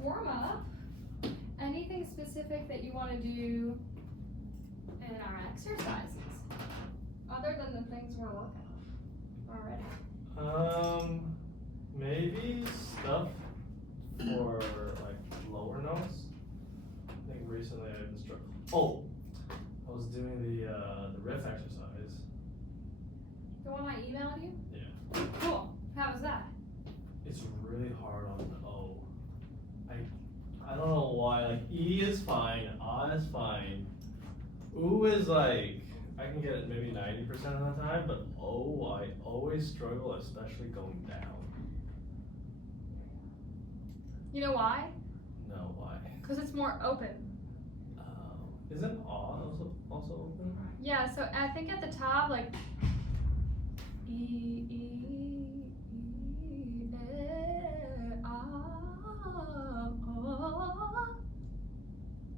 warm up. Anything specific that you want to do in our exercises, other than the things we're working on already? Maybe stuff for like lower notes. I think recently I was I was doing the riff exercise. The one I emailed you? Yeah. Cool. How was that? It's really hard on the O. I don't know why. Like E is fine, A is fine. U is like I can get it maybe 90% of the time, but O I always struggle, especially going down. You know why? No, why? Because it's more open. Isn't A also open? Yeah, so I think at the top, like E,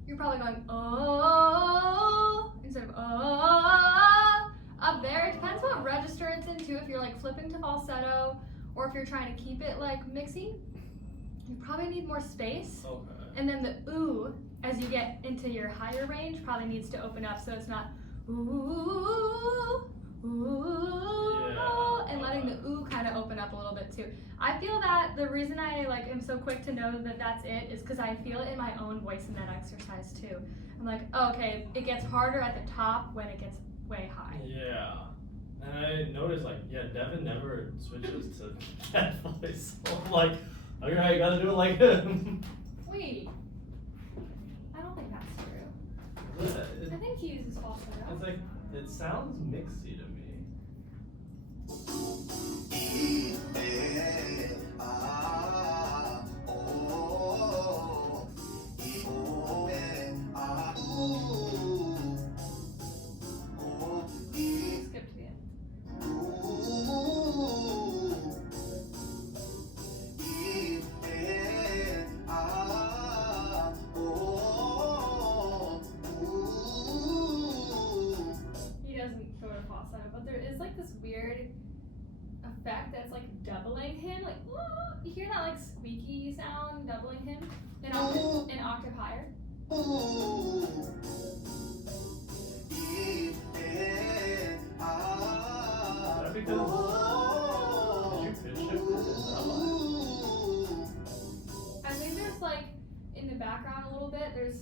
you're probably going oh instead of oh up there. It depends what register it's in too. If you're like flipping to falsetto, or if you're trying to keep it like mixing, you probably need more space. Okay. And then the ooh, as you get into your higher range, probably needs to open up so it's not ooh, ooh, Yeah, and letting the ooh kind of open up a little bit too. I feel that the reason I like am so quick to know that that's it is because I feel it in my own voice in that exercise too. I'm like, oh, okay, it gets harder at the top when it gets way high. Yeah. And I noticed like, yeah, Devin never switches to that voice. So I'm like, okay, you gotta do it like him. Wait, I don't think that's true. It, I think he uses falsetto. it's like, it sounds mixy to me. Skip to the end. He doesn't go to falsetto, but there is like this weird effect that's like doubling him, like you hear that like squeaky sound doubling him an octave higher. Is that because, did you pitch shift it? Is that why? I think there's like in the background a little bit, there's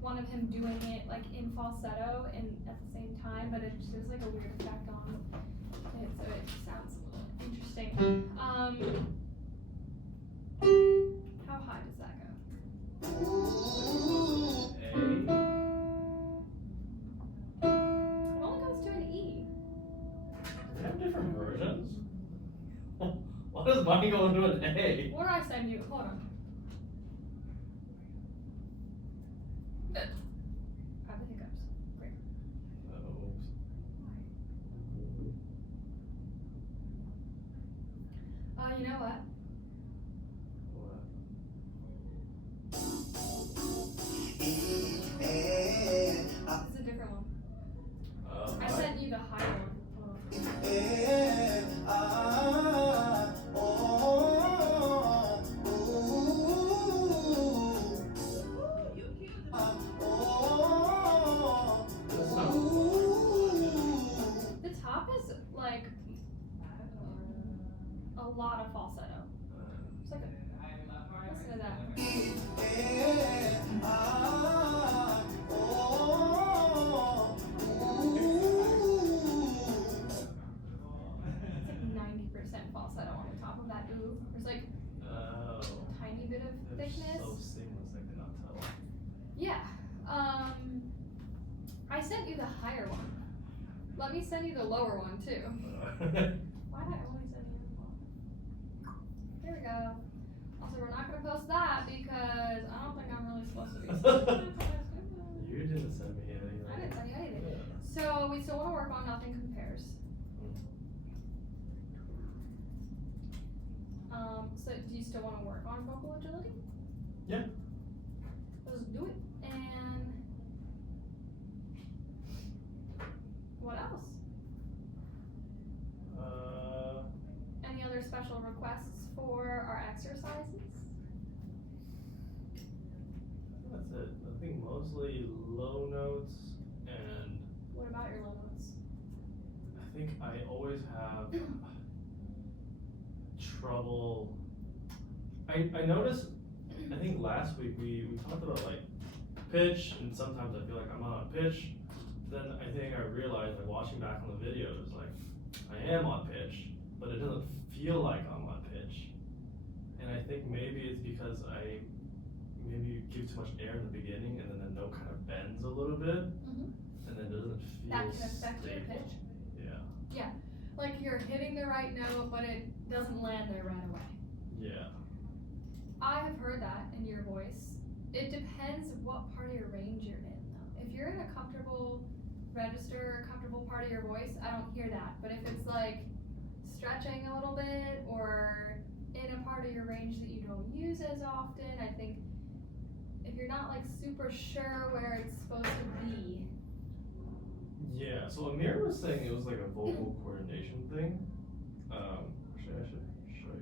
one of him doing it like in falsetto and at the same time, but it's just like a weird effect on it, so it sounds a little interesting. How high does that go? A. It only goes to an E. Do they have different versions? Why does mine go into an A? What did I send you? Hold on. I have the hiccups. Great. You know what? What? This is a different one. I What? sent you the higher one. That sounds The top is like a lot of falsetto. It's like listen to that. It's like 90% falsetto on the top of that ooh. There's like Oh. tiny bit of They're thickness. so seamless, I cannot tell. Yeah. I sent you the higher one. Let me send you the lower one too. Why did I only send you the one? Here we go. Also, we're not gonna post that because I don't think I'm really supposed to be. You didn't send me anything. I didn't send you anything. Yeah. So we still want to work on Nothing Compares. So do you still want to work on vocal agility? Yeah. Let's do it. And what else? Any other special requests for our exercises? that's it. I think mostly low notes, and What about your low notes? I think I always have trouble. I noticed, I think last week we talked about like pitch, and sometimes I feel like I'm on pitch. Then I think I realized, like watching back on the videos, like I am on pitch, but it doesn't feel like I'm on pitch. And I think maybe it's because I maybe give too much air in the beginning, and then the note kind of bends a little bit, and then it doesn't feel That can affect your stable. pitch. Yeah. Like you're hitting the right note, but it doesn't land there right away. Yeah. I have heard that in your voice. It depends what part of your range you're in, though. If you're in a comfortable register, comfortable part of your voice, I don't hear that. But if it's like stretching a little bit or in a part of your range that you don't use as often, I think if you're not like super sure where it's supposed to be. Yeah, so Amir was saying it was like a vocal coordination thing. Actually, I should show you.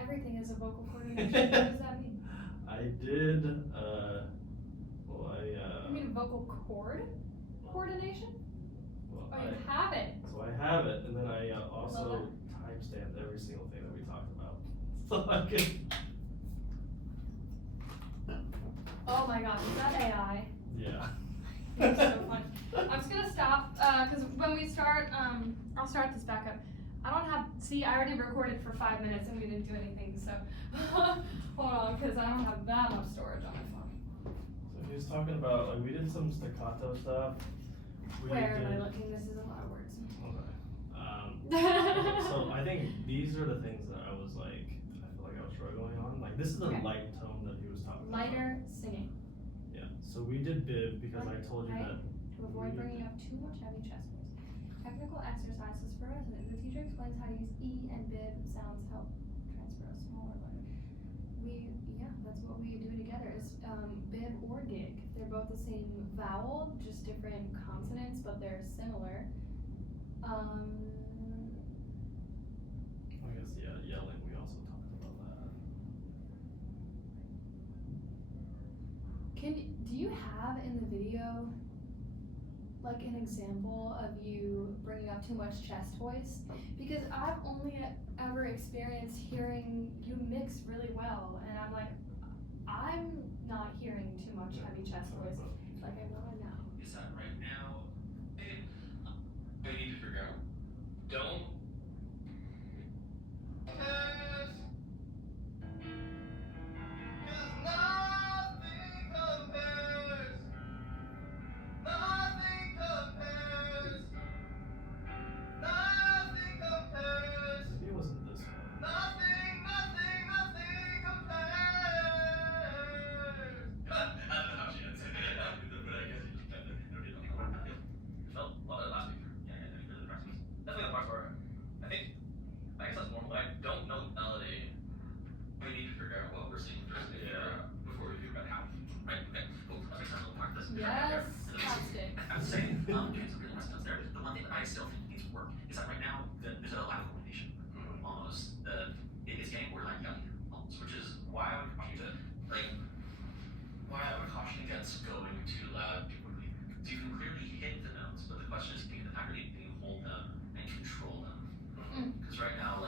Everything is a vocal coordination. What does that mean? I did, You mean vocal cord coordination? well, Oh, you have it. so I have it, and then I Love also timestamped every single thing that we talked about. So I could, Oh my gosh, is that AI? yeah. You're so funny. I'm just gonna stop, because when we start, I'll start this back up. I don't have, see, I already recorded for 5 minutes and we didn't do anything, so hold on, because I don't have that much storage on my phone. So he was talking about, like, we did some staccato stuff. We Where am I did- looking? This is a lot of words. Okay. So I think these are the things that I was like, I feel like I was struggling on. Like, this is the Okay. light tone that he was talking about. Lighter singing. Yeah. So we did bib because I told you Right. that. To avoid bringing up too much heavy chest voice. Technical exercises for residents. The teacher explains how to use E and bib sounds help transfer a smaller letter. That's what we do together is bib or gig. They're both the same vowel, just different consonants, but they're similar. I guess, yeah, yelling, we also talked about that. Do you have in the video like an example of you bringing up too much chest voice? Because I've only ever experienced hearing you mix really well, and I'm like, I'm not hearing too much heavy chest voice. Like I wanna know. Is that right now? I need to figure out. Don't. Cause nothing compares. Nothing compares. Nothing compares. Maybe it wasn't this one. Nothing compares. I don't know how she ends it, but I guess you just kind of noted on that. It felt a lot of last week. Yeah, I think really the practice was definitely the parts where I guess that's normal, but I don't know the melody. We need to figure out what we're singing first before we figure out how. Right? Okay. Well, that makes sense. We'll park this. Yes, plastic. I was saying, doing some really nice notes there. The one thing that I still think needs work is that right now there's a lack of coordination. Almost, it's getting borderline yelling almost, which is why I would caution you to why I would caution against going too loud too quickly. So you can clearly hit the notes, but the question is, can you hold them and control them? Because right now,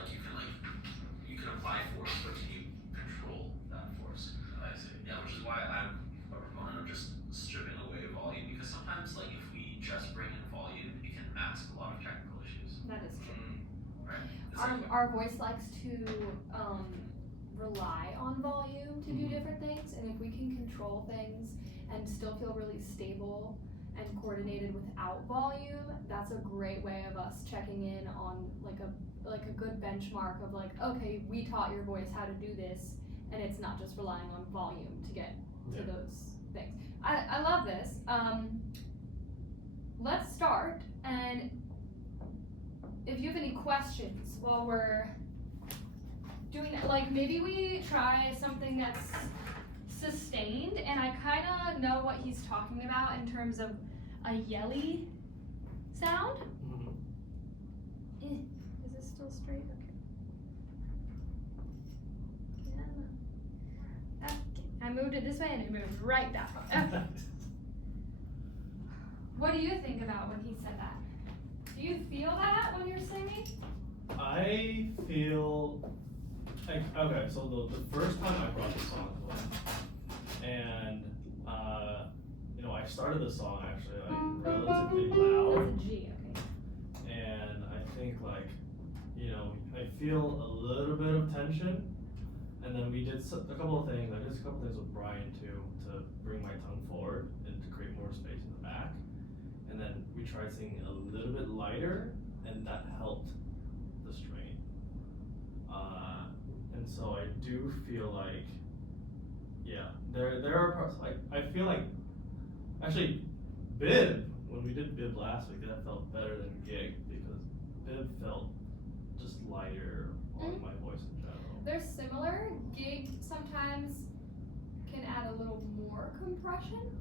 you can apply force, but can you control that force? I see. Yeah, which is why I'm a proponent of just stripping away volume, because sometimes if we just bring in volume, it can mask a lot of technical issues. That is true. Right? It's Our voice likes to rely on volume to do different things, and if we can control things and still feel really stable and coordinated without volume, that's a great way of us checking in on a good benchmark of okay, we taught your voice how to do this, and it's not just relying on volume to get to those things. I love this. Let's start, and if you have any questions while we're doing that, maybe we try something that's sustained, and I kind of know what he's talking about in terms of a yelly sound. Is this still straight? Okay. Yeah. Okay. I I moved it this way and it moved right that way. Okay. What do you think about when he said that? Do you feel that when you're singing? I feel like, okay, so the first time I brought the song to him, and you know, I started the song actually like relatively loud, That's a G, okay. and I think like, you know, I feel a little bit of tension, and then we did a couple of things. I did a couple things with Brian too to bring my tongue forward and to create more space in the back, and then we tried singing a little bit lighter, and that helped the strain. And so I do feel like, yeah, there are parts like I feel like actually Bib, when we did Bib last week, that felt better than Gig because Bib felt just lighter on my voice in general. They're similar. Gig sometimes can add a little more compression.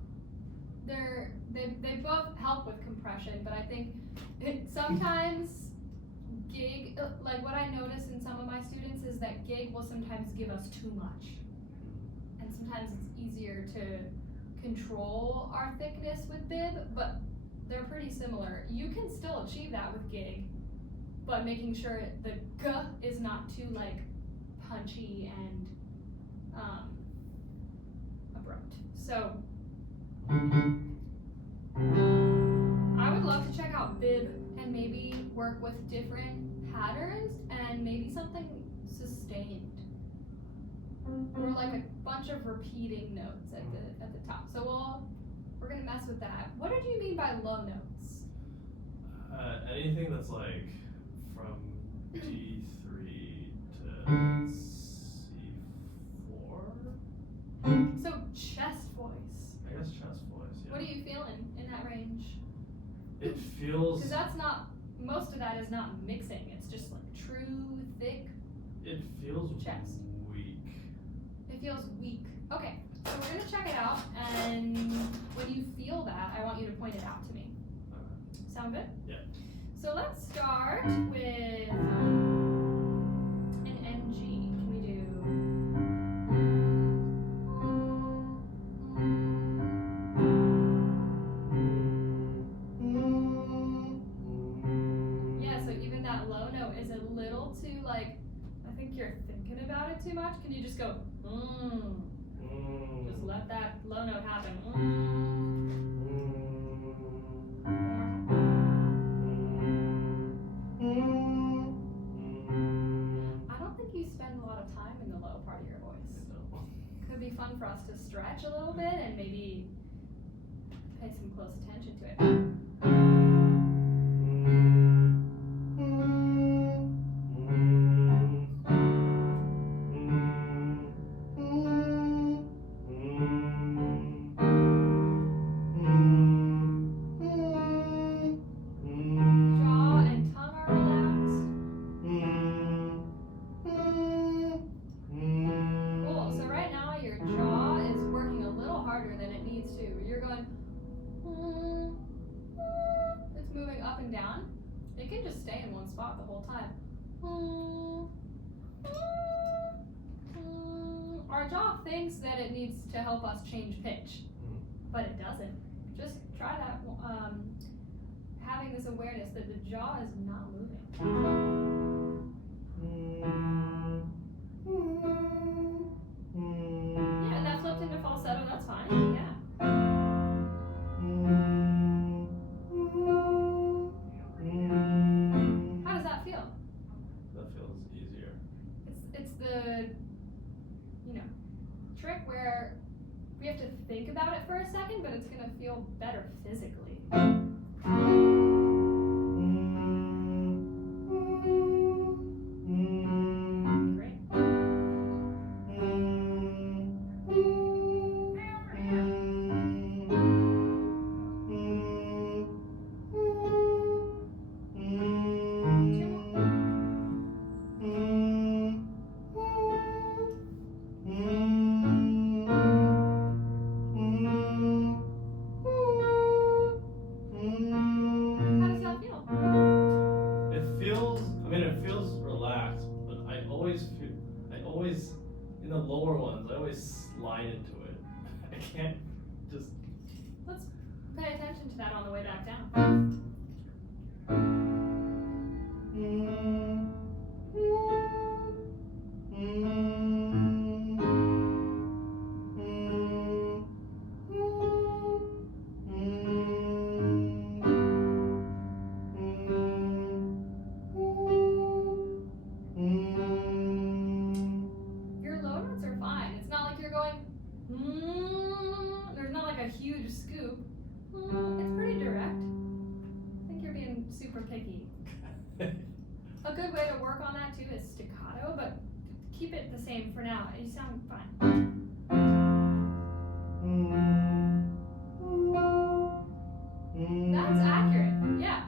They both help with compression, but I think sometimes Gig, like what I notice in some of my students is that Gig will sometimes give us too much. And sometimes it's easier to control our thickness with Bib, but they're pretty similar. You can still achieve that with Gig, but making sure the G is not too like punchy and abrupt. So I would love to check out Bib and maybe work with different patterns and maybe something sustained. Or like a bunch of repeating notes at the top. So we're gonna mess with that. What did you mean by low notes? Anything that's like from D3 to C4. So chest voice. I guess chest voice. Yeah. What are you feeling in that range? It feels. Because that's not, most of that is not mixing. It's just like true, thick. It feels chest. Weak. It feels weak. Okay, so we're gonna check it out, and when you feel that, I want you to point it out to me. Okay. Sound good? Yeah. So let's start with an NG. Can we do? Yeah, so even that low note is a little too like, I think you're thinking about it too much. Can you just go, Just let that low note happen. I don't think you spend a lot of time in the low part of your voice. Could be fun for us to stretch a little bit and maybe pay some close attention to it. Down, it can just stay in one spot the whole time. Our jaw thinks that it needs to help us change pitch, but it doesn't. Just try that, having this awareness that the jaw is not moving. Yeah, and that flipped into falsetto, that's fine, yeah. How does that feel? That feels easier. It's the, trick where we have to think about it for a second, but it's gonna feel better physically. Great. lower ones, I always slide into it. I can't just. Let's pay attention to that on the way back down. Your low notes are fine. It's not like you're going, there's not like a huge scoop. It's pretty direct. I think you're being super picky. A good way to work on that too is staccato, but keep it the same for now. You sound fine. That's accurate, yeah.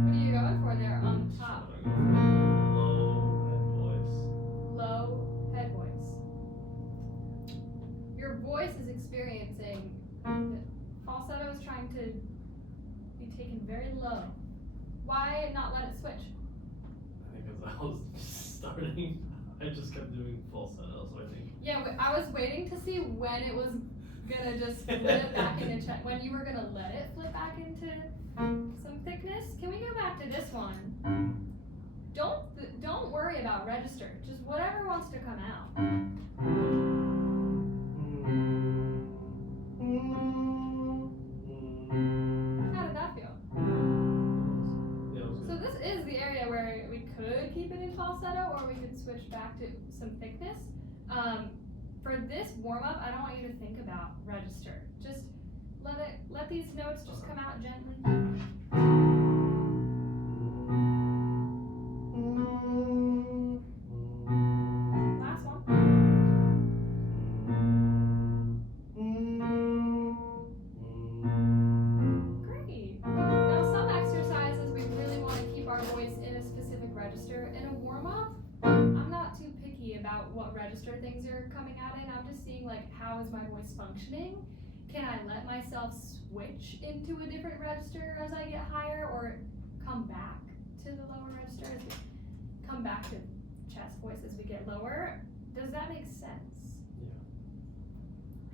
What are you going for there on top? Low head voice. Your voice is experiencing falsetto is trying to be taken very low. Why not let it switch? I think as I was starting, I just kept doing falsetto, so I think. Yeah, I was waiting to see when it was gonna just flip back into when you were gonna let it flip back into some thickness. Can we go back to this one? Don't worry about register. Just whatever wants to come out. How did that feel? Yeah, it was So good. this is the area where we could keep it in falsetto, or we could switch back to some thickness. For this warm up, I don't want you to think about register. Just let these notes just come out gently. Last one. Great. Now some exercises we really want to keep our voice in a specific register. In a warm up, I'm not too picky about what register things are coming out in. I'm just seeing like how is my voice functioning? Can I let myself switch into a different register as I get higher, or come back to the lower register as we come back to chest voice as we get lower? Does that make sense? Yeah.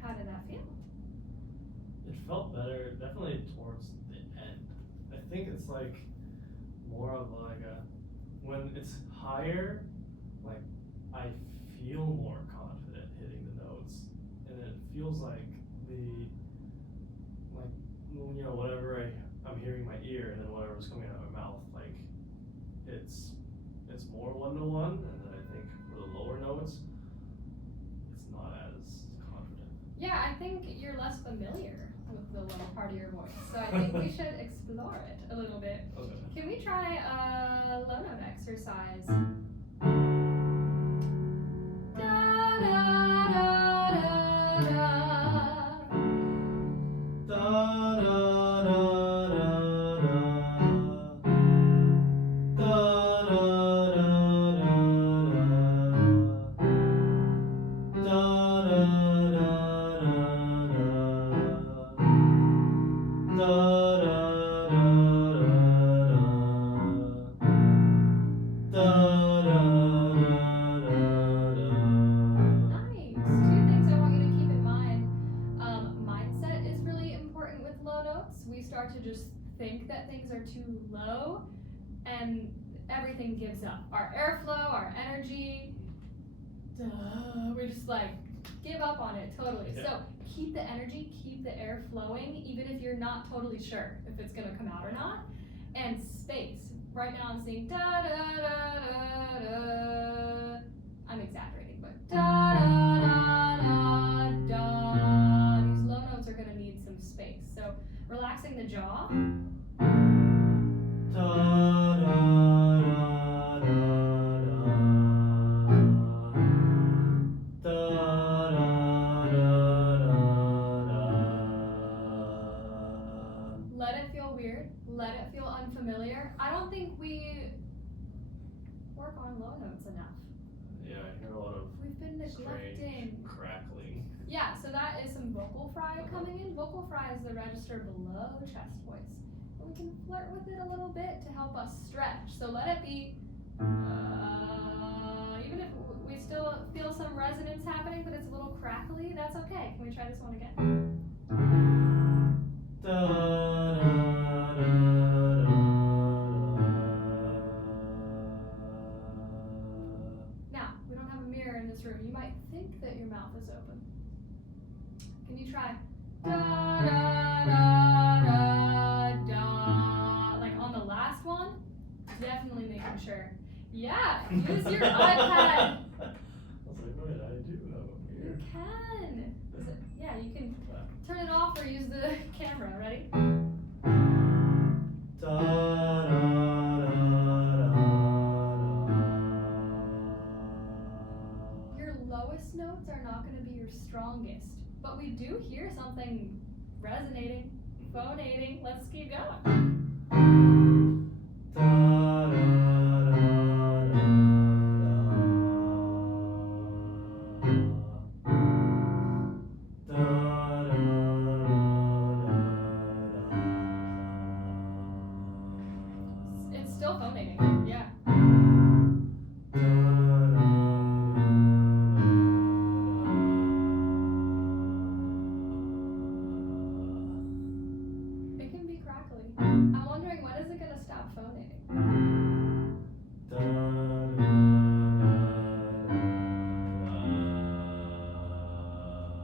How did that feel? It felt better, definitely towards the end. I think it's like more of like a, when it's higher, like I feel more confident hitting the notes, and it feels like you know, whatever I'm hearing in my ear, and then whatever's coming out of my mouth, like it's more one-to-one, and then I think for the lower notes, it's not as confident. Yeah, I think you're less familiar with the lower part of your voice, so I think we should explore it a little bit. Okay. Can we try a low note exercise? Da, da, da, da, da. Da da da da da. Da da da da da. Da da da da da. Da da da da da. Da da da da. Nice. Two things I want you to keep in mind. Mindset is really important with low notes. We start to just think that things are too low, and everything gives up. Our airflow, our energy, we just like give up on it totally. Yeah. So keep the energy, keep the air flowing, even if you're not totally sure if it's gonna come out or not. And space. Right now I'm seeing da da da da da. I'm exaggerating, but da da da da. These low notes are gonna need some space. So relaxing the jaw. Da da da da da. Da da da da da. Let it feel weird. Let it feel unfamiliar. I don't think we work on low notes enough. Yeah, I hear a lot of We've been neglecting. strange crackling. Yeah, so that is some vocal fry coming in. Vocal fry is the register below chest voice. And we can flirt with it a little bit to help us stretch. So let it be, even if we still feel some resonance happening, but it's a little crackly, that's okay. Can we try this one again? Da da da da. Now, we don't have a mirror in this room. You might think that your mouth is open. Can you try da da da da da? Like on the last one, definitely making sure. Yeah, use your iPad. I was like, wait, I do have a You mirror. can. Yeah, you can turn it off or use the camera. Ready? Da da da da. Your lowest notes are not going to be your strongest, but we do hear something resonating, phonating. Let's keep going. Da da da da da. Da da da da. It's still phonating. Yeah. It can be crackly. I'm wondering when is it going to stop phonating?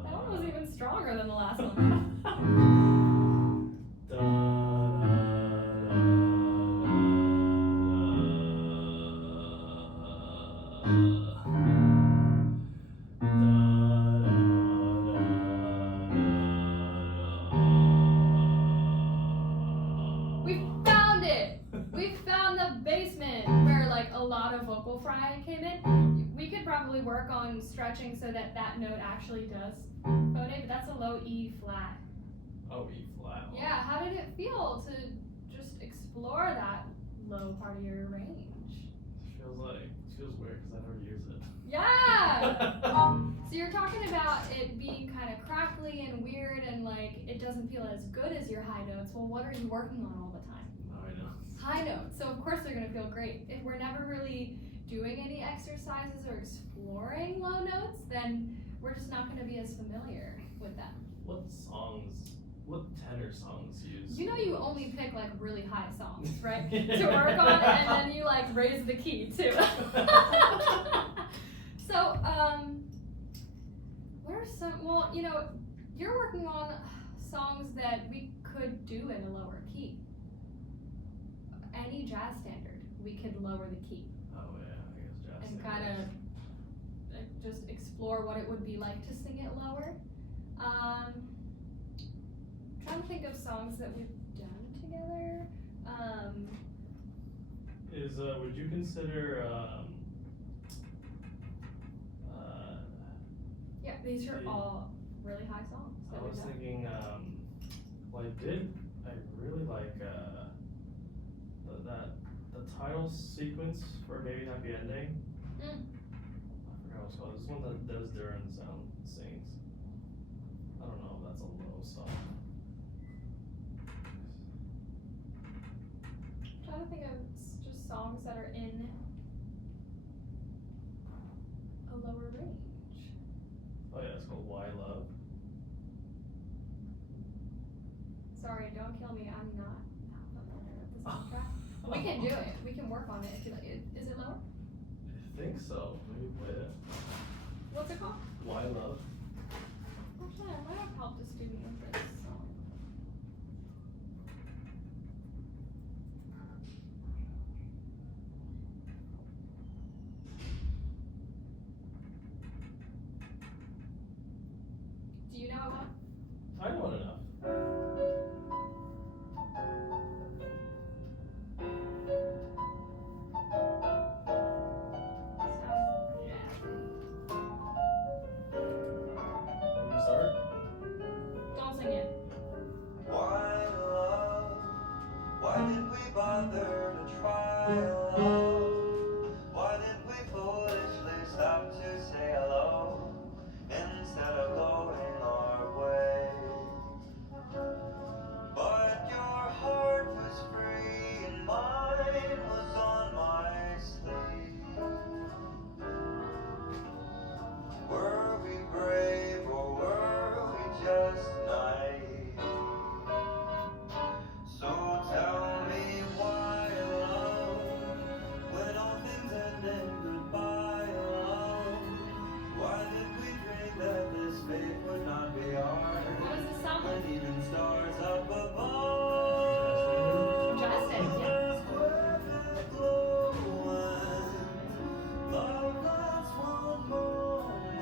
That one was even stronger than the last one. We found it! We found the basement where like a lot of vocal fry came in. We could probably work on stretching so that that note actually does phonate, but that's a low E flat. Oh, E flat. Yeah, how did it feel to just explore that low part of your range? Feels weird because I never use it. Yeah! So you're talking about it being kind of crackly and weird and like it doesn't feel as good as your high notes. Well, what are you working on all the time? High notes. So of course they're gonna feel great. If we're never really doing any exercises or exploring low notes, then we're just not gonna be as familiar with them. What tenor songs use? You know you only pick like really high songs, right? To work on, and then you like raise the key too. So, what are some, well, you know, you're working on songs that we could do in a lower key. Any jazz standard, we could lower the key. Oh yeah, I guess jazz. And kind of just explore what it would be like to sing it lower. Trying to think of songs that we've done together. Would you consider Yeah, these are all really high songs I that was we've done. thinking well I really like the title sequence for Maybe Happy Ending. I forgot what it's called. This one that Des Duran sings. I don't know if that's a low song. I'm trying to think of just songs that are in a lower range. Oh yeah, it's called Why Love. Sorry, don't kill me. I'm not familiar with the soundtrack. We can do it. We can work on it if you like. Is it lower? I think so. Maybe play it. What's it called? Why Love. Actually, I might have helped a student with this song. Do you know it well? I know it enough. Sounds jazzy. Want me to start? Don't sing it. Why love? Why did we bother to try love? Why did we foolishly stop to say hello instead of going our way? But your heart was free and mine was on my sleeve. Were we brave or were we just naive? So tell me why love, when all things ended, goodbye love. Why did we dream that this fate would not be ours? What does this sound When like? even stars up above Justin, yeah. there's perfect glowing. Love lasts one moment,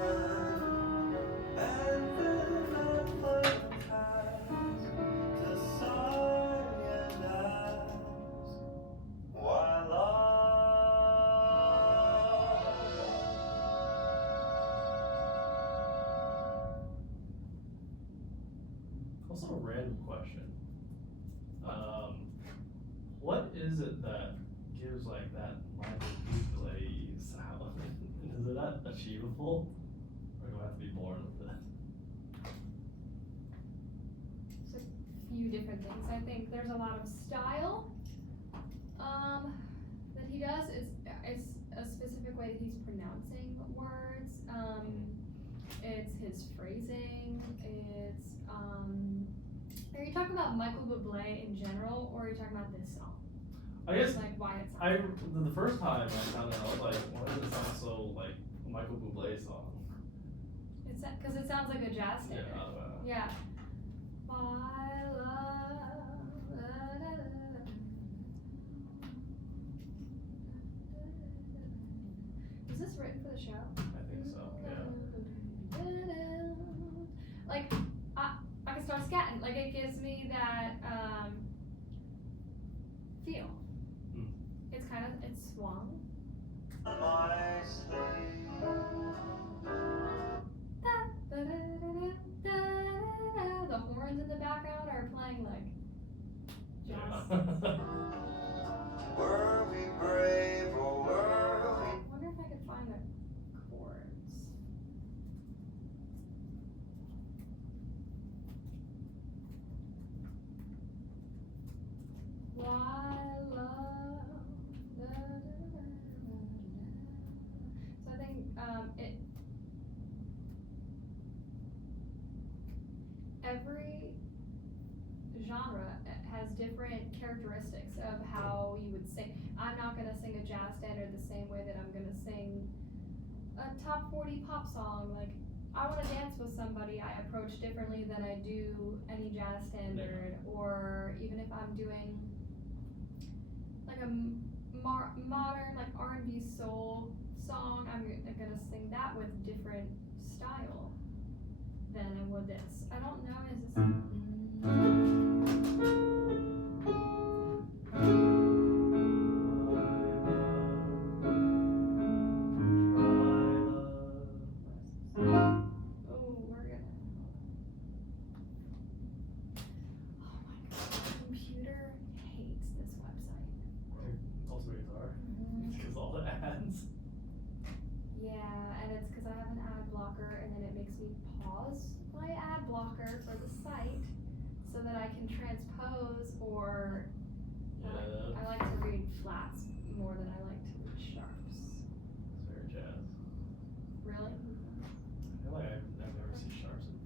and then nothing has to sigh and ask, why love? Also, a random question. What is it that gives like that Michael Bublé sound? Is it that achievable, or do I have to be born with it? It's a few different things. I think there's a lot of style that he does. It's a specific way that he's pronouncing words. It's his phrasing. It's Are you talking about Michael Bublé in general, or are you talking about this song? I guess Like why it sounds the first time I found it, I was like, why does it sound so like a Michael Bublé song? It's because it sounds like a jazz Yeah, standard. I don't know. Yeah. My love. Was this written for the show? I think so. Yeah. Like I can start scatting. Like it gives me that feel. It's kind of swung. On my sleeve. The horns in the background are playing like jazz. Yeah. Were we brave or were we? I wonder if I could find the chords. Why love? So I think it. Every genre has different characteristics of how you would sing. I'm not gonna sing a jazz standard the same way that I'm gonna sing a top 40 pop song. Like I want to dance with somebody, I approach differently than I do any jazz standard. Or even if I'm doing like a modern like R&B soul song, I'm gonna sing that with different style than I would this. I don't know, is this oh, we're gonna oh my god, my computer hates this website. Also guitar. Because all the ads. Yeah, and it's because I have an ad blocker, and then it makes me pause my ad blocker for the site so that I can transpose or Yeah. I like to read flats more than I like to read sharps. It's very jazz. Really? I feel like I've never seen sharps in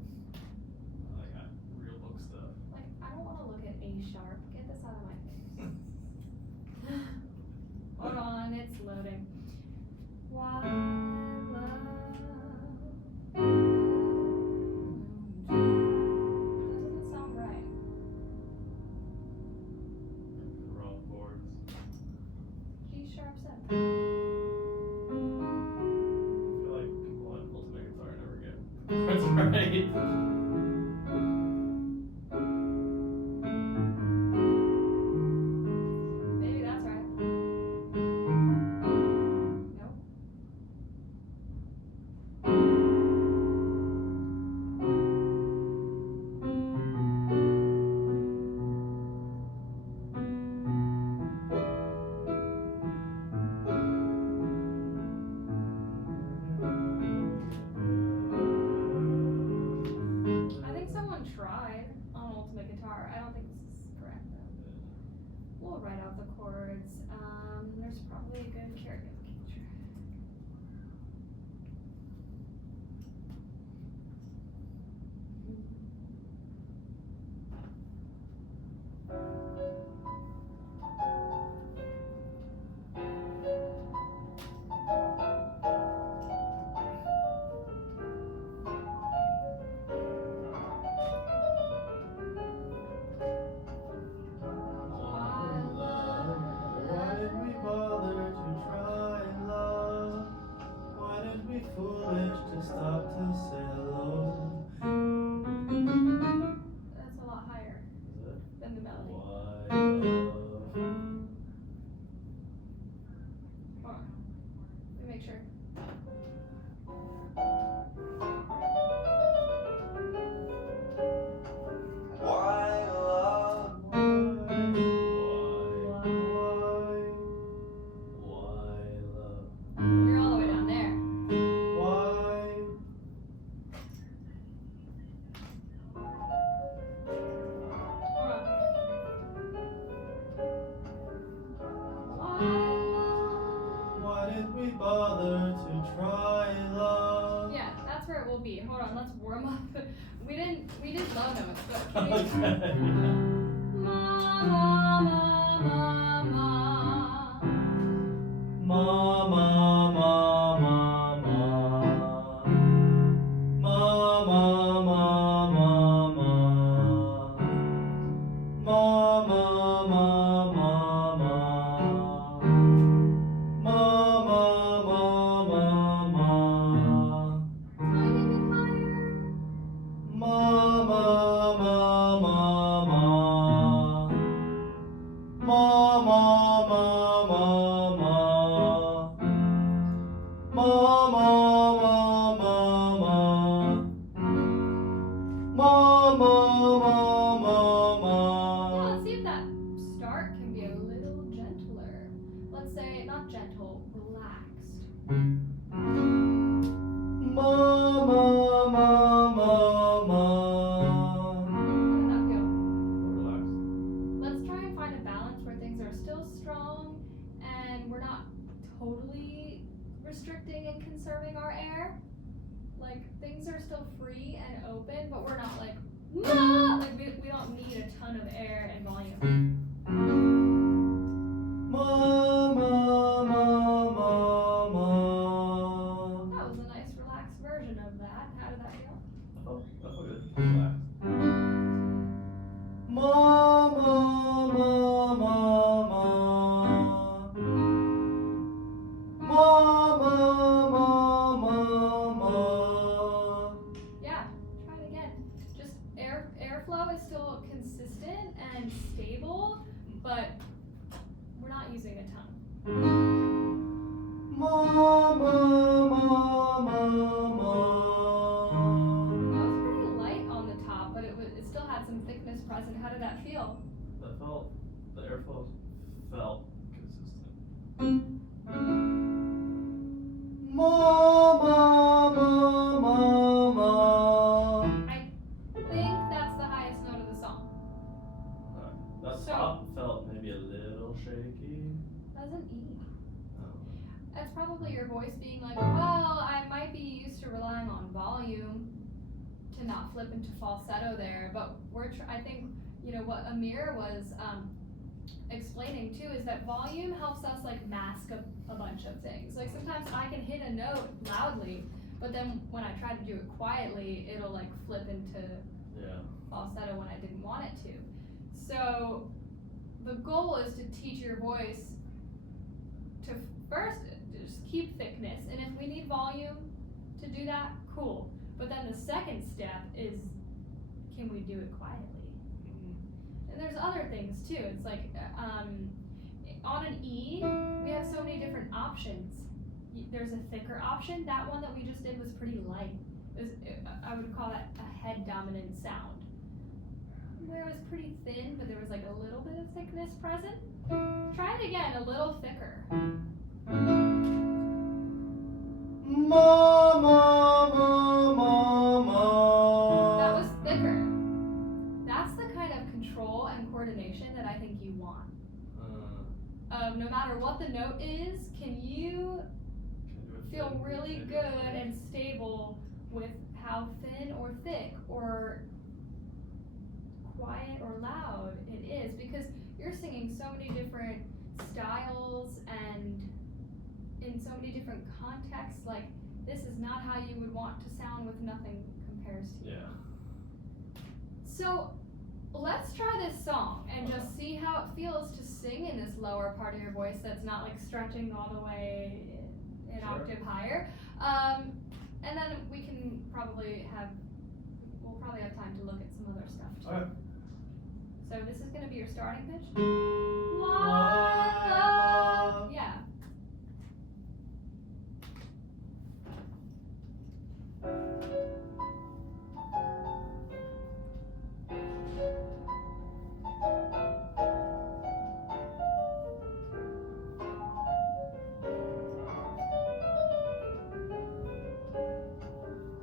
like real book stuff. Like, I don't want to look at A sharp. Get this out of my face. Hold on, it's loading. Why love? That doesn't sound right. The wrong chords. G sharp 7. I feel like people have right? Maybe that's right. Nope. I think someone tried on ultimate guitar. I don't think this is correct though. We'll write out the chords. There's probably a good caregiver picture. Why did we bother to try love? Why did we foolish to stop to say hello? That's a lot higher Is it? than the melody. Why love? Hold on. Let me make sure. Why love? Why love? You're all the way down there. Why? Hold on. Why did we bother to try love? Yeah, that's where it will be. Hold on, let's warm up. We did low notes, but can we Okay. ma ma ma ma ma. Ma ma ma ma ma. Ma ma ma ma ma. Ma ma ma ma ma. Ma ma ma ma ma. Tiny bit higher. Ma ma ma ma ma. Ma ma ma ma ma. Ma ma ma ma ma. Ma ma ma ma ma. Yeah, let's see if that start can be a little gentler. Let's say not gentle, relaxed. Ma ma ma ma ma. How did that feel? Relaxed. Let's try and find a balance where things are still strong and we're not totally restricting and conserving our air. Like things are still free and open, but we're not like like we don't need a ton of air and volume. Ma ma ma ma ma. That was a nice relaxed version of that. How did that feel? I felt good. Relaxed. Ma ma ma ma ma. Ma ma ma ma ma. Yeah, try it again. Just airflow is still consistent and stable, but we're not using a ton. Ma ma ma ma ma. That was pretty light on the top, but it still had some thickness present. How did that feel? The airflow felt consistent. Ma ma ma ma ma. I think that's the highest note of the song. That So- top felt maybe a little shaky. That's an E. Oh. That's probably your voice being like, well, I might be used to relying on volume to not flip into falsetto there, but I think, what Amir was explaining too is that volume helps us like mask a bunch of things. Like sometimes I can hit a note loudly, but then when I try to do it quietly, it'll like flip into Yeah. falsetto when I didn't want it to. So the goal is to teach your voice to first just keep thickness, and if we need volume to do that, cool. But then the second step is, can we do it quietly? And there's other things too. It's like on an E, we have so many different options. There's a thicker option. That one that we just did was pretty light. I would call that a head dominant sound. Where it was pretty thin, but there was like a little bit of thickness present. Try it again, a little thicker. Ma, ma, ma, ma, ma. That was thicker. That's the kind of control and coordination that I think you want. No matter what the note is, can you feel really good and stable with how thin or thick or quiet or loud it is? Because you're singing so many different styles and in so many different contexts. Like, this is not how you would want to sound with nothing compares to you. Yeah. So let's try this song and just see how it feels to sing in this lower part of your voice that's not like stretching all the way an Sure. octave higher. And then we'll probably have time to look at some other stuff too. Alright. So this is gonna be your starting pitch. Why? Yeah.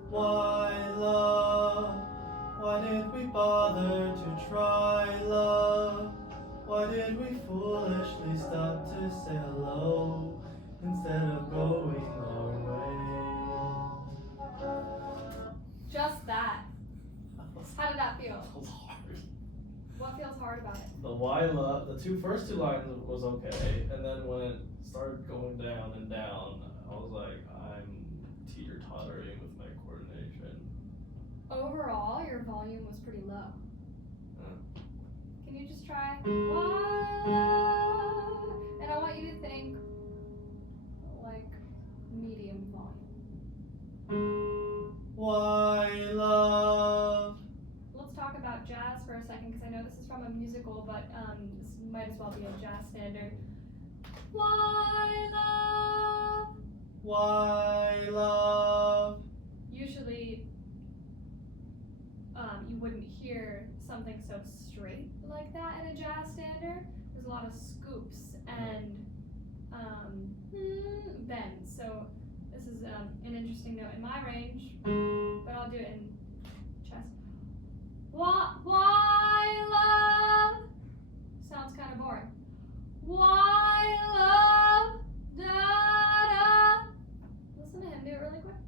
Why, love? Why did we bother to try, love? Why did we foolishly stop to say hello instead of going our way? Just that. How did that feel? That was hard. What feels hard about it? The why love, the first two lines was okay, and then when it started going down and down, I was like, I'm teeter-tottering with my coordination. Overall, your volume was pretty low. Huh. Can you just try? Why? And I want you to think like medium volume. Why love? Let's talk about jazz for a second, because I know this is from a musical, but this might as well be a jazz standard. Why love? Why love? Usually, you wouldn't hear something so straight like that in a jazz standard. There's a lot of scoops and bends. So this is an interesting note in my range, but I'll do it in chest. Why love? Sounds kind of boring. Why love? Da da. Listen to him do it really quick.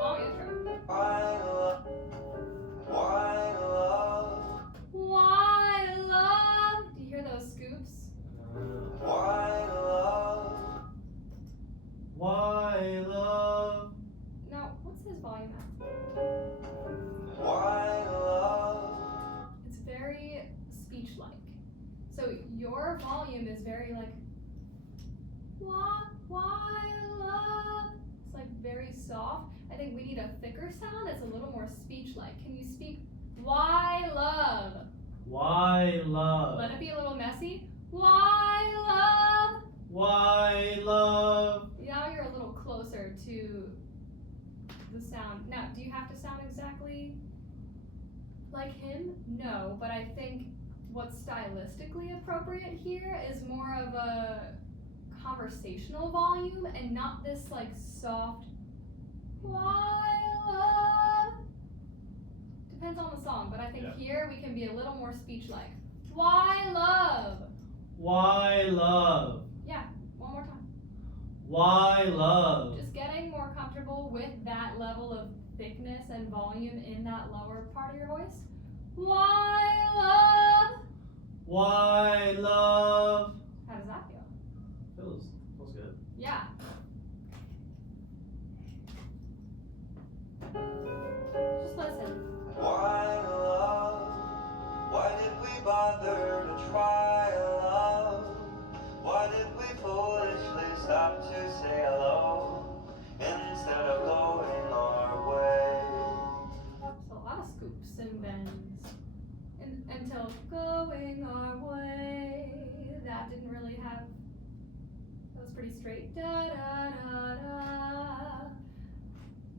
Long intro. Why love? Why love? Why love? Do you hear those scoops? Why love? Why love? Now, what's his volume at? Why love? It's very speech-like. So your volume is very like, why love? It's like very soft. I think we need a thicker sound that's a little more speech-like. Can you speak why love? Why love? Let it be a little messy. Why love? Why love? Now you're a little closer to the sound. Now, do you have to sound exactly like him? No, but I think what's stylistically appropriate here is more of a conversational volume and not this like soft why love. Depends on the song, but I think here we can be a little more speech-like. Why love? Why love? Yeah, one more time. Why love? Just getting more comfortable with that level of thickness and volume in that lower part of your voice. Why love? Why love? How does that feel? Feels good. Yeah. Just listen. Why love? Why did we bother to try love? Why did we foolishly stop to say hello instead of going our way? So a lot of scoops and bends. Until going our way. That didn't really have. That was pretty straight. Da da da da.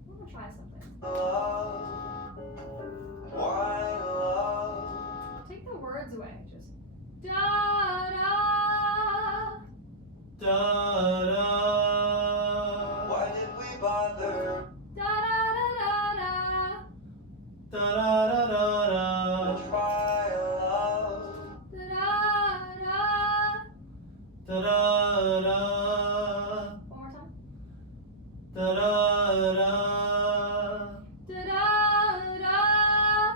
I'm gonna try something. Love, why love? Take the words away. Just da da. Da da. Why did we bother Da da da da Da da da da da. to try love? da da da. Da da da. One more time. Da da da. Da da da.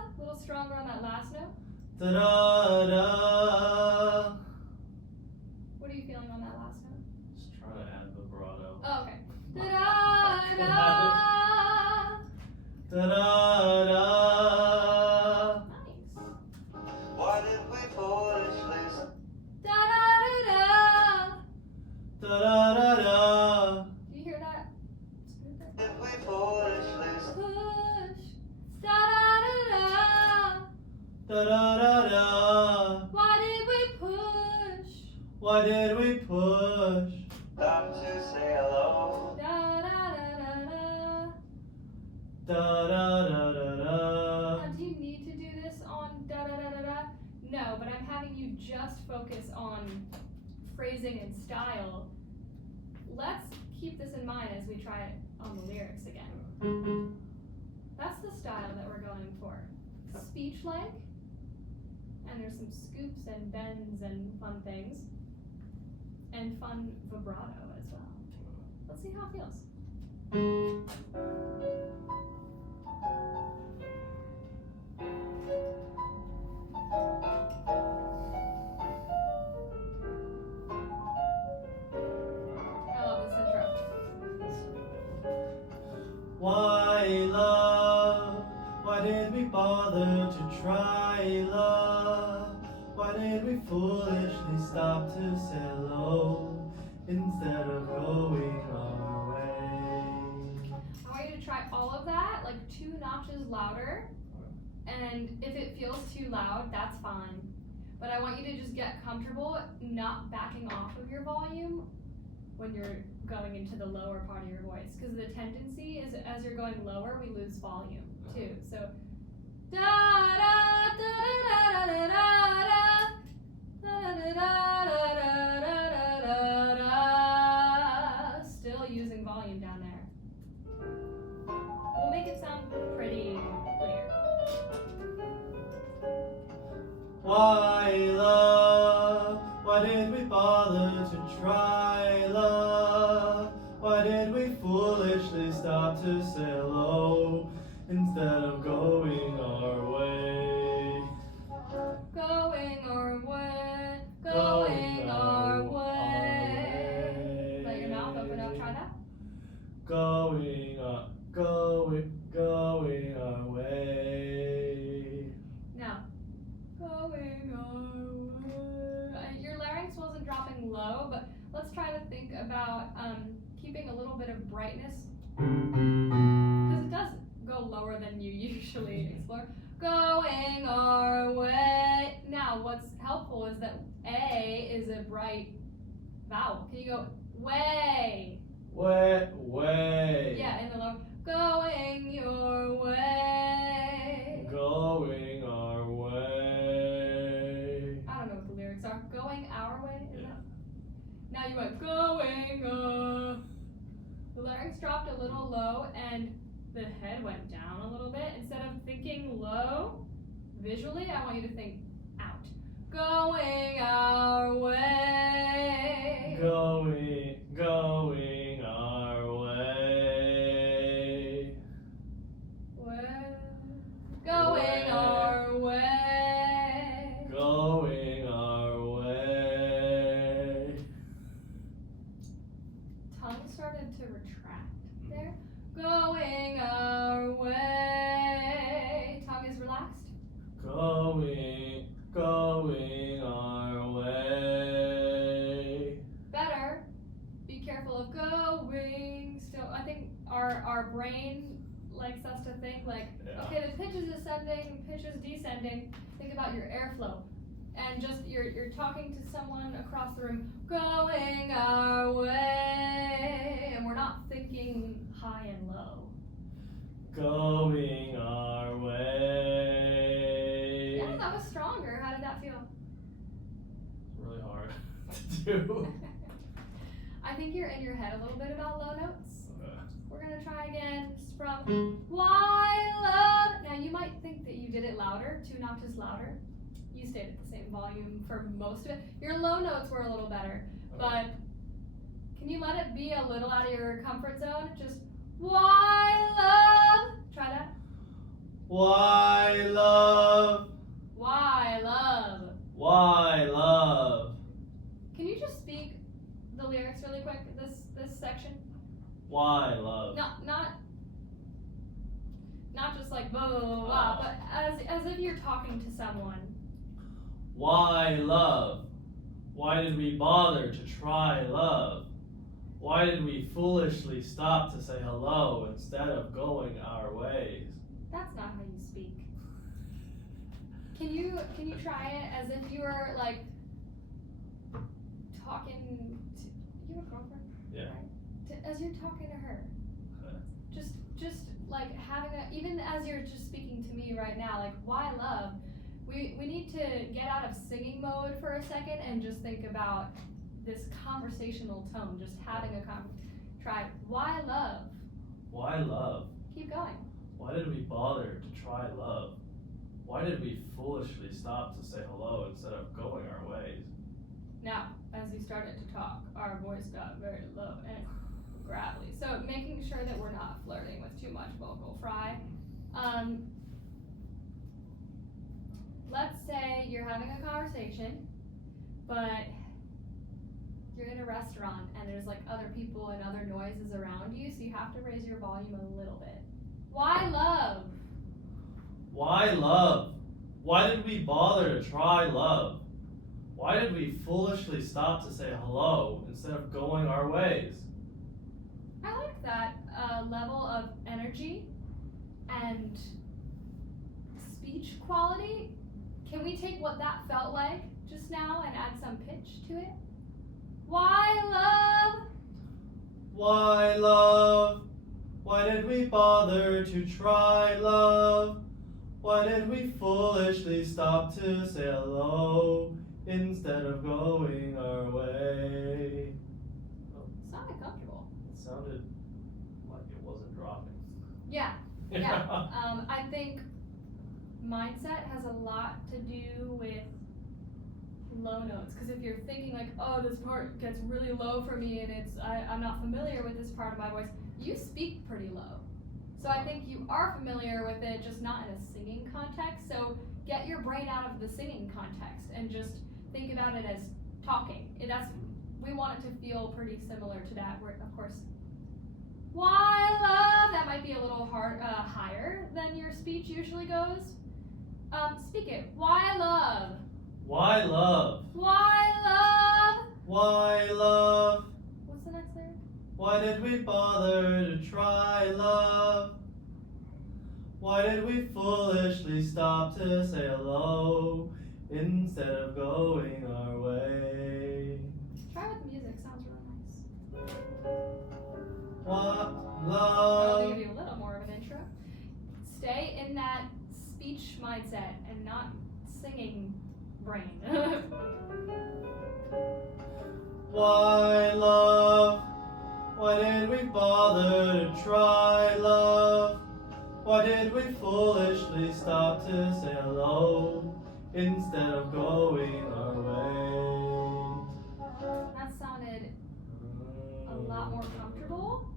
A little stronger on that last note. Da da da. What are you feeling on that last note? Just trying to add vibrato. Oh, okay. Da da da. Da da da. Nice. Why did we foolishly Da da da da. Da da da da. Do you hear that? Scoop it. did we foolishly Push. Da da da da. Da da da da. Why did we push? Why did we push? stop to say hello? Da da da da da. Da da da da da. Do you need to do this on da da da da da? No, but I'm having you just focus on phrasing and style. Let's keep this in mind as we try it on the lyrics again. That's the style that we're going for. Speech-like, and there's some scoops and bends and fun things, and fun vibrato as well. Let's see how it feels. I love this intro. Why love? Why did we bother to try love? Why did we foolishly stop to say hello instead of going our way? I want you to try all of that, like 2 notches louder. And if it feels too loud, that's fine. But I want you to just get comfortable not backing off of your volume when you're going into the lower part of your voice. Because the tendency is as you're going lower, we lose volume too. So da da da da da da da da da da da. Still using volume down there. We'll make it sound pretty later. Why love? Why did we bother to try love? Why did we foolishly stop to say hello instead of going our way? Going our way, going our way. Let your mouth open up, try that. Going our way. Now, going our way. Your larynx wasn't dropping low, but let's try to think about keeping a little bit of brightness. Because it does go lower than you usually explore. Going our way. Now, what's helpful is that A is a bright vowel. Can you go way? Way. Yeah, in the low. Going your way. Going our way. I don't know what the lyrics are. Going our way? Is that? Now you went going. The larynx dropped a little low and the head went down a little bit. Instead of thinking low, visually, I want you to think out. Going our way. Going our way. Going our way. Going our way. Tongue started to retract there. Going our way. Tongue is relaxed. Going makes us to think like, Yeah. okay, the pitch is ascending, pitch is descending. Think about your airflow. And just you're talking to someone across the room, going our way, and we're not thinking high and low. Going our way. Yeah, that was stronger. How did that feel? It's really hard to do. I think you're in your head a little bit about low notes. Uh, We're gonna try again just from why love. Now you might think that you did it louder, 2 notches louder. You stayed at the same volume for most of it. Your low notes were a little better, but can you let it be a little out of your comfort zone? Just why love. Try that. Why love? Why love. Why love? Can you just speak the lyrics really quick? This section. Why love? Not just like blah blah blah, blah but as if you're talking to someone. Why love? Why did we bother to try love? Why did we foolishly stop to say hello instead of going our ways? That's not how you speak. Can you try it as if you were like talking to you have a girlfriend? Yeah. Right? As you're talking to her. Okay. Just like having a, even as you're just speaking to me right now, like why love? We need to get out of singing mode for a second and just think about this conversational tone, just having a try why love? Why love? Keep going. Why did we bother to try love? Why did we foolishly stop to say hello instead of going our ways? Now, as you started to talk, our voice got very low and gravelly. So making sure that we're not flirting with too much vocal fry. Let's say you're having a conversation, but you're in a restaurant and there's like other people and other noises around you, so you have to raise your volume a little bit. Why love? Why love? Why did we bother to try love? Why did we foolishly stop to say hello instead of going our ways? I like that level of energy and speech quality. Can we take what that felt like just now and add some pitch to it? Why love? Why love? Why did we bother to try love? Why did we foolishly stop to say hello instead of going our way? Sounded comfortable. It sounded like it wasn't dropping. Yeah. Yeah. I think mindset has a lot to do with low notes, because if you're thinking like, oh, this part gets really low for me and I'm not familiar with this part of my voice, you speak pretty low. So I think you are familiar with it, just not in a singing context. So get your brain out of the singing context and just think about it as talking. We want it to feel pretty similar to that, where of course, why love, that might be a little higher than your speech usually goes. Speak it. Why love? Why love? Why love? Why love? What's the next lyric? Why did we bother to try love? Why did we foolishly stop to say hello instead of going our way? Try with music, sounds really nice. What I'll love? give you a little more of an intro. Stay in that speech mindset and not singing brain. Why love? Why did we bother to try love? Why did we foolishly stop to say hello instead of going our way? That sounded a lot more comfortable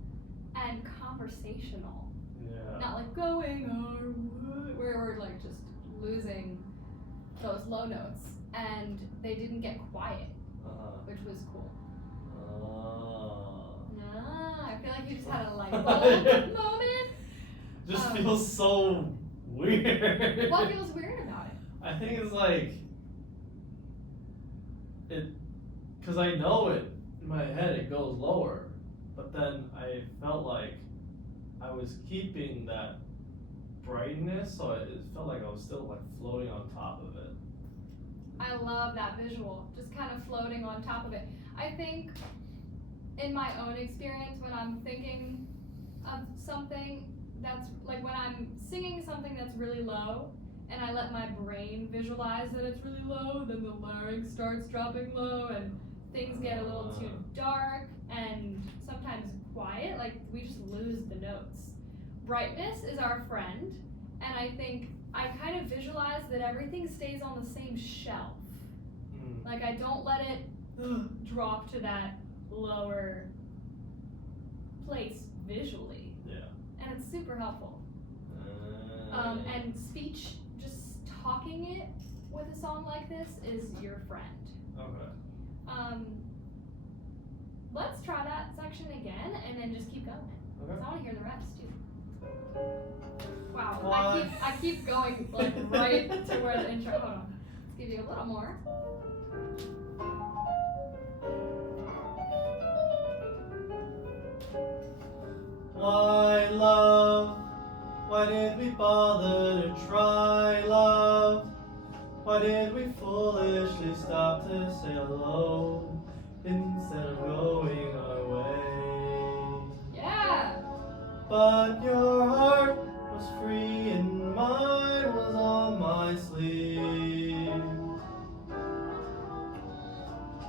and conversational. Yeah. Not like going our way, where we're like just losing those low notes, and they didn't get quiet, which was cool. I feel like you just had a light bulb moment. Just feels so weird. What feels weird about it? I think it's like because I know it in my head it goes lower, but then I felt like I was keeping that brightness, so it felt like I was still like floating on top of it. I love that visual, just kind of floating on top of it. I think in my own experience, when I'm thinking of something that's like when I'm singing something that's really low and I let my brain visualize that it's really low, then the larynx starts dropping low and things get a little too dark and sometimes quiet, like we just lose the notes. Brightness is our friend, and I think I kind of visualize that everything stays on the same shelf. Like I don't let it drop to that lower place visually. Yeah. And it's super helpful. And speech, just talking it with a song like this is your friend. Okay. Let's try that section again and then just keep going. Okay. Because I want to hear the rest too. Wow, What? I keep going like right to where the intro. Hold on. Let's give you a little more. Why, love? Why did we bother to try, love? Why did we foolishly stop to say hello instead of going our way? Yeah. But your heart was free and mine was on my sleeve.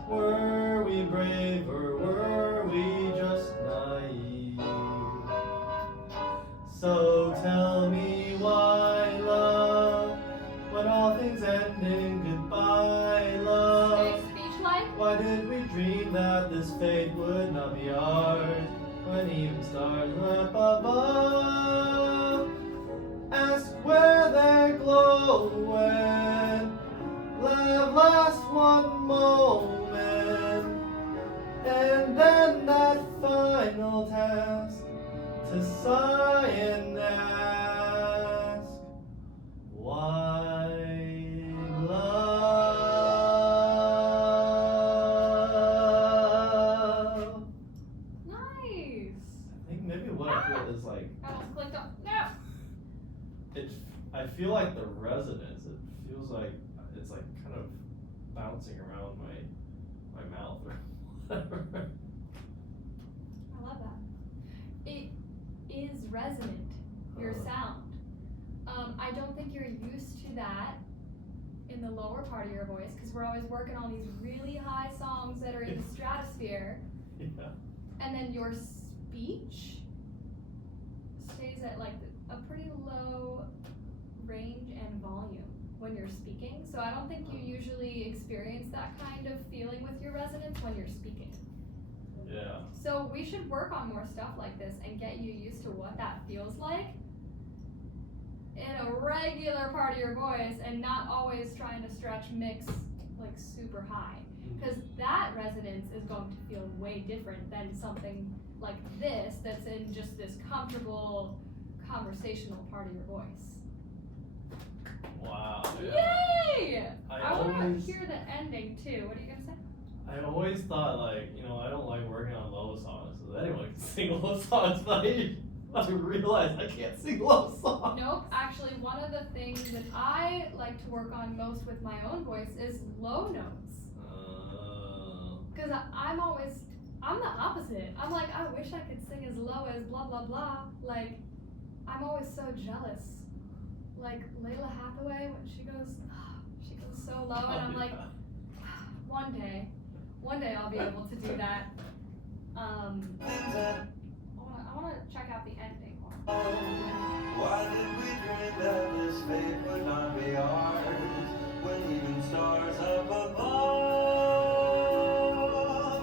Were we brave or were we just naive? So tell me why, love, when all things end in goodbye, love. Stay speech-like. Why did we dream that this fate would not be ours, when even stars up above ask where their glow when love lasts one moment, and then that final task to sigh and ask why, love. Nice. I think maybe what I feel is like I almost clicked on. No. I feel like the resonance. It feels like it's like kind of bouncing around my mouth or whatever. I love that. It is resonant, your sound. I don't think you're used to that in the lower part of your voice because we're always working on these really high songs that are in the stratosphere. Yeah. And then your speech stays at like a pretty low range and volume when you're speaking. So I don't think you usually experience that kind of feeling with your resonance when you're speaking. Yeah. So we should work on more stuff like this and get you used to what that feels like in a regular part of your voice and not always trying to stretch mix like super high. Because that resonance is going to feel way different than something like this that's in just this comfortable conversational part of your voice. Wow. Yeah. Yay! I want to hear the ending too. What are you gonna say? I always thought like, I don't like working on low songs, so anyone can sing low songs, but I realized I can't sing low songs. Nope. Actually, one of the things that I like to work on most with my own voice is low notes. Because I'm the opposite. I'm like, I wish I could sing as low as blah, blah, blah. Like, I'm always so jealous. Like, Layla Hathaway, when she goes so low, and I'm like, one day I'll be able to do that. I want to check out the ending. Why did we dream that this fate would not be ours, when even stars up above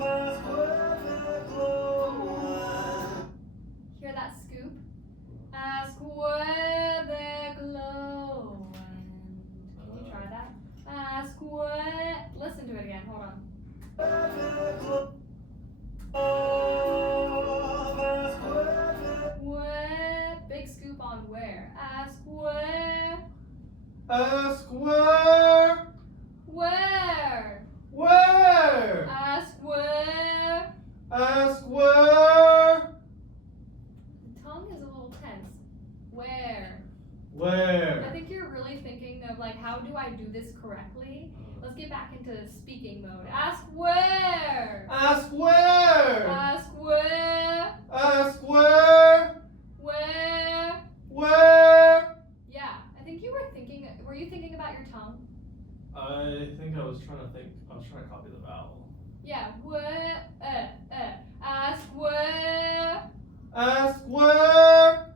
ask where their glow went? Hear that scoop? Ask where their glow went. Can you try that? Ask where. Listen to it again. Hold on. Where? Big scoop on where? Ask where. Ask where. Where? into speaking mode. Ask where. Ask where. Ask where. Ask where. Where. Where. Yeah, I think you were thinking. Were you thinking about your tongue? I think I was trying to copy the vowel. Yeah. Where. Ask where. Ask where.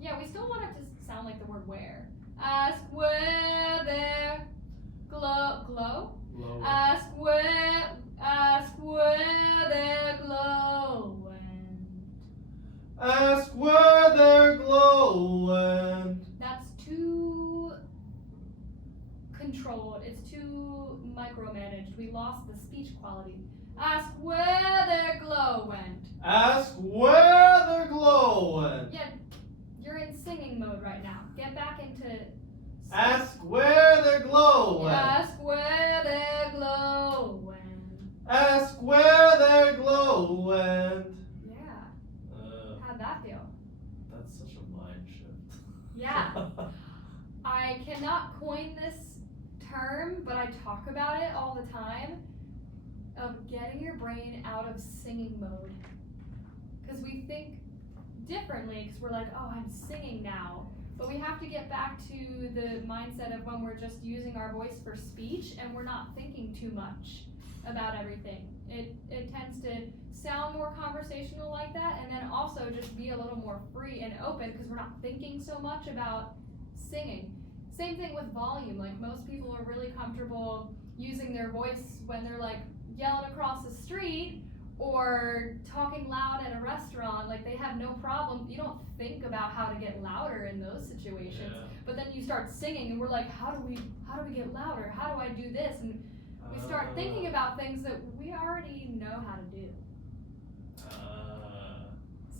Yeah, we still want it to sound like the word where. Ask where there glow. Low. Ask where their glow went. Ask where their glow went. That's too controlled. It's too micromanaged. We lost the speech quality. Ask where their glow went. Ask where their glow went. Yeah, you're in singing mode right now. Get back into. Ask where their glow went. Ask where their glow went. Ask where their glow went. Yeah. How'd that feel? That's such a mind shift. Yeah. I cannot coin this term, but I talk about it all the time, of getting your brain out of singing mode. Because we think differently, because we're like, oh, I'm singing now. But we have to get back to the mindset of when we're just using our voice for speech and we're not thinking too much about everything. It tends to sound more conversational like that, and then also just be a little more free and open because we're not thinking so much about singing. Same thing with volume. Like, most people are really comfortable using their voice when they're like yelling across the street or talking loud at a restaurant. Like, they have no problem. You don't think about how to get louder in those situations. Yeah. But then you start singing and we're like, how do we get louder? How do I do this? And we start thinking about things that we already know how to do.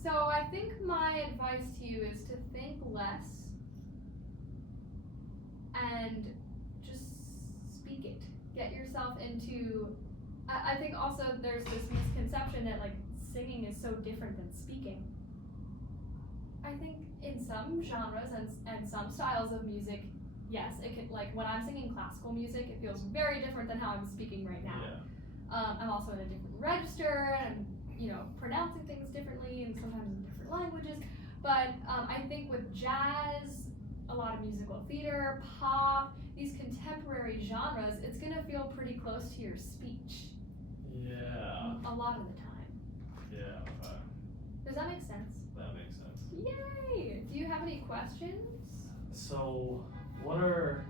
So I think my advice to you is to think less and just speak it. Get yourself into. I think also there's this misconception that like singing is so different than speaking. I think in some genres and some styles of music, yes, it could, like when I'm singing classical music, it feels very different than how I'm speaking right now. Yeah. I'm also in a different register and pronouncing things differently and sometimes in different languages. But I think with jazz, a lot of musical theater, pop, these contemporary genres, it's gonna feel pretty close to your speech. Yeah. A lot of the time. Yeah. Okay. Does that make sense? That makes sense. Yay! Do you have any questions? So, what are,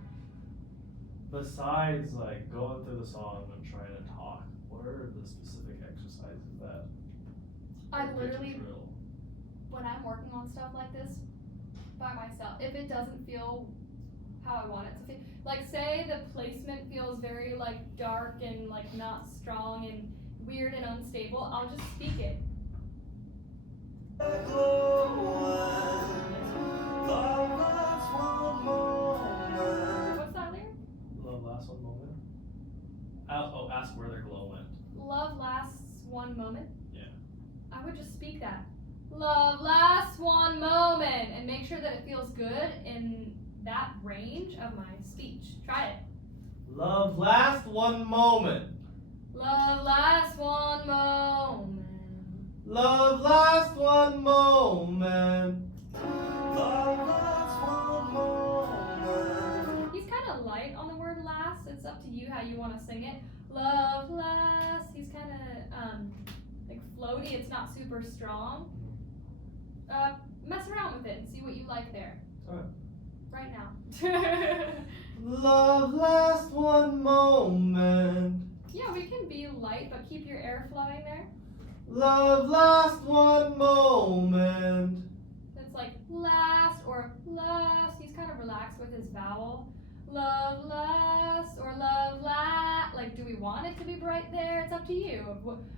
besides like going through the song and trying to talk, what are the specific exercises that I get you literally, through? when I'm working on stuff like this by myself, if it doesn't feel how I want it to feel, like say the placement feels very like dark and like not strong and weird and unstable, I'll just speak it. What's that lyric? Love lasts one moment. Ask where their glow went. Love lasts one moment. Yeah. I would just speak that. Love lasts one moment, and make sure that it feels good in that range of my speech. Try it. Love lasts one moment. Love lasts one moment. Love lasts one moment. He's kind of light on the word last. It's up to you how you want to sing it. Love lasts. He's kind of like floaty. It's not super strong. Mess around with it and see what you like there. Okay. Right now. Love lasts one moment. Yeah, we can be light, but keep your air flowing there. Love lasts one moment. It's like last or last. He's kind of relaxed with his vowel. Love last or love last. Like, do we want it to be bright there? It's up to you.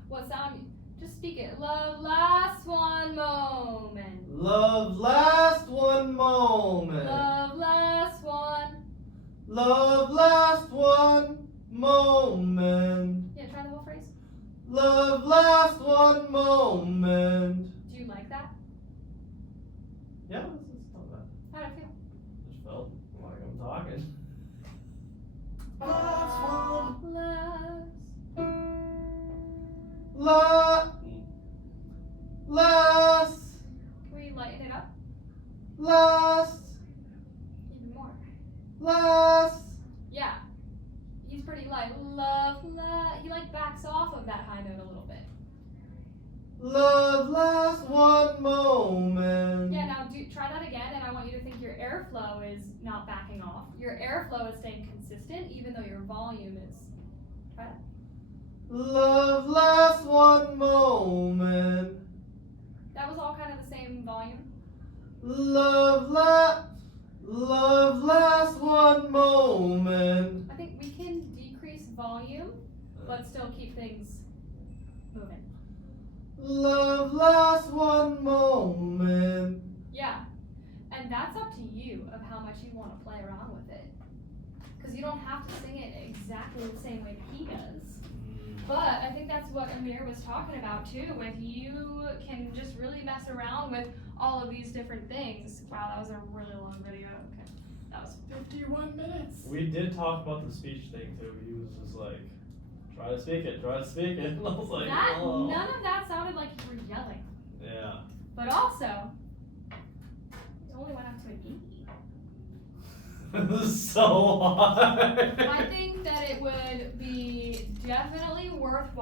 What sound? Just speak it. Love lasts one moment. Love lasts one moment. Love lasts one. Love lasts one moment. Yeah, try the whole phrase. Love lasts one moment. Do you like that? Yeah, it's not bad. How'd it feel? Just felt like I'm talking. Last. Can we lighten it up? Last. Even more. Last. Yeah. He's pretty light. Love, he like backs off of that high note a little bit. Love lasts one moment. Yeah, now try that again, and I want you to think your airflow is not backing off. Your airflow is staying consistent, even though your volume is. Try that. Love lasts one moment. That was all kind of the same volume. Love lasts one moment. I think we can decrease volume, but still keep things moving. Love lasts one moment. Yeah, and that's up to you of how much you want to play around with it. Because you don't have to sing it exactly the same way that he does. But I think that's what Amir was talking about too, with you can just really mess around with all of these different things. Wow, that was a really long video. Okay, that was 51 minutes. We did talk about the speech thing too. He was just like, try to speak it. And I was like, That, oh. none of that sounded like you were yelling. Yeah. But also, it only went up to an E. This is so hard. I think that it would be definitely worthwhile